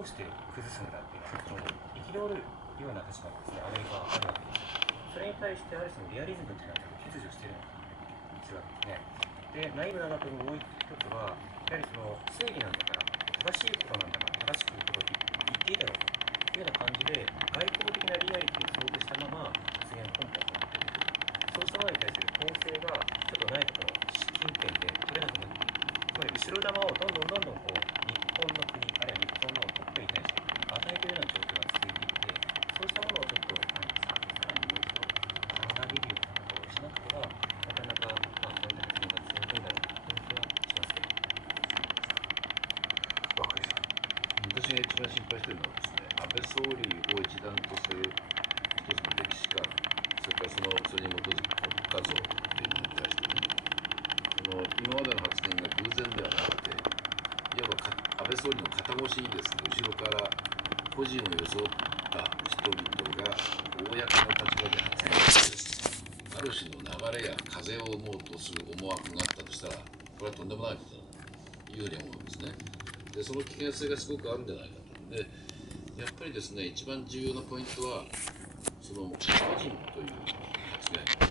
どうして崩すんだっていうのを憤るような立場にですね、アメリカはあるわけです。それに対してある種のリアリズムというのは欠如しているのかというわけですね。で、ナイーブだなと思うもう一つは、やはりその正義なんだから、正しいことなんだから、正しくことを言っていいだろうというような感じで、外交的なリアリティを想定したまま発言コンパクトになっている。そうしたものに対する統制がちょっと内閣の近辺で取れなくなっている。つまり後ろ玉をどんどんこう日本の国あるいは日本のトップに対して与えているような状況が続いていて、そうしたものをちょっとさらにもう一度鑑みるようなことをしなくてはなかなかこういった発言が続くんだろうという気はしますけど。わかりました。私が一番心配しているのはですね、安倍総理を一段とする一つの歴史観、それからそれに基づく国家像というものに対してね、今までの発言が偶然ではなくて、いわば安倍総理の肩越しにですね、後ろから個人を装った人々が公の立場で発言して、ある種の流れや風を生もうとする思惑があったとしたら、これはとんでもないことだというふうに思うんですね。で、その危険性がすごくあるんじゃないかと。で、やっぱりですね、一番重要なポイントは、その個人という発言。